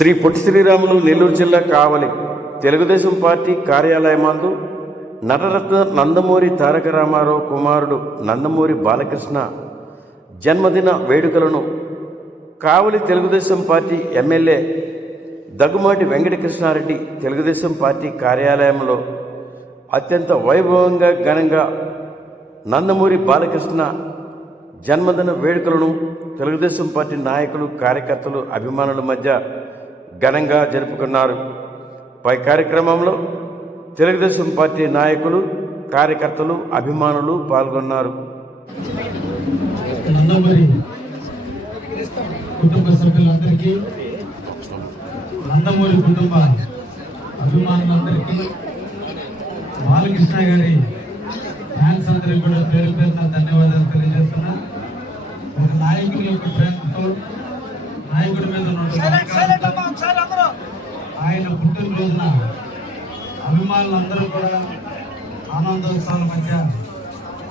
శ్రీ పొట్టి శ్రీరాములు నెల్లూరు జిల్లా కావలి తెలుగుదేశం పార్టీ కార్యాలయమందు నటరత్న నందమూరి తారక రామారావు కుమారుడు నందమూరి బాలకృష్ణ జన్మదిన వేడుకలను Kavali Telugu Desam party MLA Daggumati Venkatakrishna Reddy Telugu Desam party కార్యాలయంలో అత్యంత వైభవంగా ఘనంగా నందమూరి బాలకృష్ణ జన్మదిన వేడుకలను తెలుగుదేశం పార్టీ నాయకులు కార్యకర్తలు అభిమానుల మధ్య ఘనంగా జరుపుకున్నారు. పై కార్యక్రమంలో తెలుగుదేశం పార్టీ నాయకులు కార్యకర్తలు అభిమానులు పాల్గొన్నారు. నందమూరి కుటుంబ సభ్యులందరికీ, నందమూరి కుటుంబ అభిమానులందరికీ, బాలకృష్ణ గారి ఫ్యాన్స్ అందరికీ కూడా పేరు పేరున ధన్యవాదాలు తెలియజేస్తున్నా. ఒక నాయకుడి యొక్క ప్రేమతో, నాయకుడి మీద ఆయన పుట్టినరోజున అభిమానులందరూ కూడా ఆనందోత్సవాల మధ్య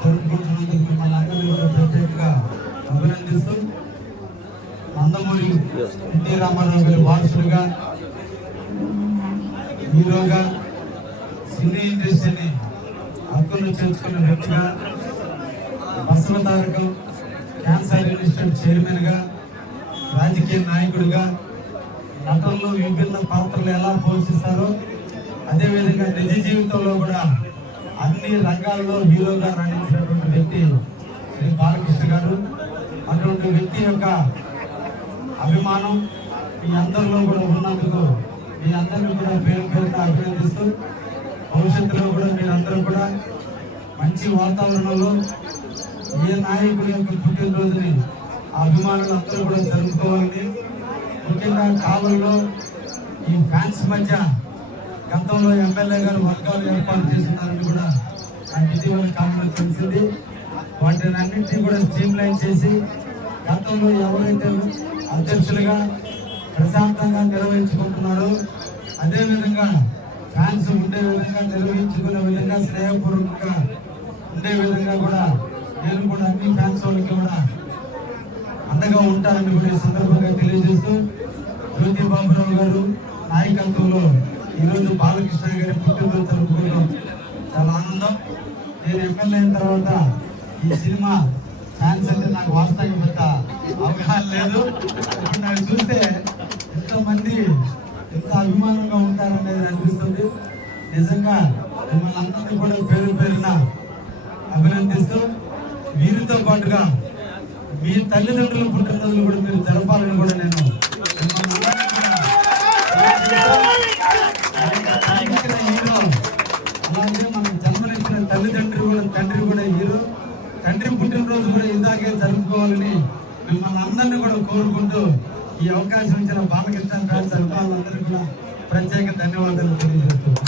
జరుపుకుంటున్నందుకు మిమ్మల్ని అందరినీ కూడా ప్రత్యేకంగా అభినందిస్తూ, నందమూరి ఎన్టీ రామారావు గారి వారసుడిగా, హీరోగా, సినీ ఇండస్ట్రీని హక్కును చేర్చుకున్న వ్యక్తిగా, బసవతారకం క్యాన్సర్ ఇన్స్టిట్యూట్ చైర్మన్గా, రాజకీయ నాయకుడిగా, నటనలో విభిన్న పాత్రలు ఎలా పోషిస్తారో అదేవిధంగా నిజ జీవితంలో కూడా అన్ని రంగాల్లో హీరోగా నటించినటువంటి వ్యక్తి శ్రీ బాలకృష్ణ గారు. అటువంటి వ్యక్తి యొక్క అభిమానం మీ అందరిలో కూడా ఉన్నందుకు మీ అందరినీ కూడా పేరు పేరుగా అభినందిస్తూ, భవిష్యత్తులో కూడా మీరందరూ కూడా మంచి వాతావరణంలో ఏ నాయకుడి యొక్క పుట్టినరోజుని ఆ అభిమానులు అందరూ కూడా జరుపుకోవాలని, ముఖ్యంగా కావలిలో ఈ ఫ్యాన్స్ మధ్య గతంలో ఎమ్మెల్యే గారు వర్గాలు ఏర్పాటు చేస్తున్నారని కూడా నాకు ఇటీవల కాలంలో తెలిసింది. వాటిని అన్నింటినీ కూడా స్ట్రీమ్ లైన్ చేసి గతంలో ఎవరైతే అధ్యక్షులుగా ప్రశాంతంగా నిర్వహించుకుంటున్నారో అదేవిధంగా ఫ్యాన్స్ ఉండే విధంగా నిర్వహించుకునే విధంగా స్నేహపూర్వకంగా ఉండే విధంగా కూడా నేను కూడా అన్ని ఫ్యాన్స్ వాళ్ళకి కూడా అండగా ఉంటారని కూడా ఈ సందర్భంగా తెలియజేస్తూ, జ్యోతి బాబురావు గారు నాయకత్వంలో ఈరోజు బాలకృష్ణ గారి పుట్టినరోజు జరుపుకోవడం చాలా ఆనందం. నేను ఎమ్మెల్యే అయిన తర్వాత ఈ సినిమా ఫ్యాన్స్ అంటే నాకు వాస్తవంగా పెద్ద అవగాహన లేదు. ఇప్పుడు నాకు చూస్తే ఎంతమంది ఎంత అభిమానంగా ఉంటారనేది అనిపిస్తుంది. నిజంగా మిమ్మల్ని అందరినీ కూడా పేరు పేరున అభినందిస్తూ, వీరితో పాటుగా మీ తల్లిదండ్రుల పుట్టినరోజులు కూడా మీరు జరపాలని కూడా నేను హీరో, అలాగే మనం జన్మనిచ్చిన తల్లిదండ్రులు కూడా, తండ్రి కూడా హీరో, తండ్రి పుట్టినరోజు కూడా ఇలాగే జరుపుకోవాలని మిమ్మల్ని అందరినీ కూడా కోరుకుంటూ ఈ అవకాశం ఇచ్చిన బాలకృష్ణ ఫ్యాన్స్ అభిమానులందరికీ కూడా ప్రత్యేక ధన్యవాదాలు తెలియజేస్తున్నాను.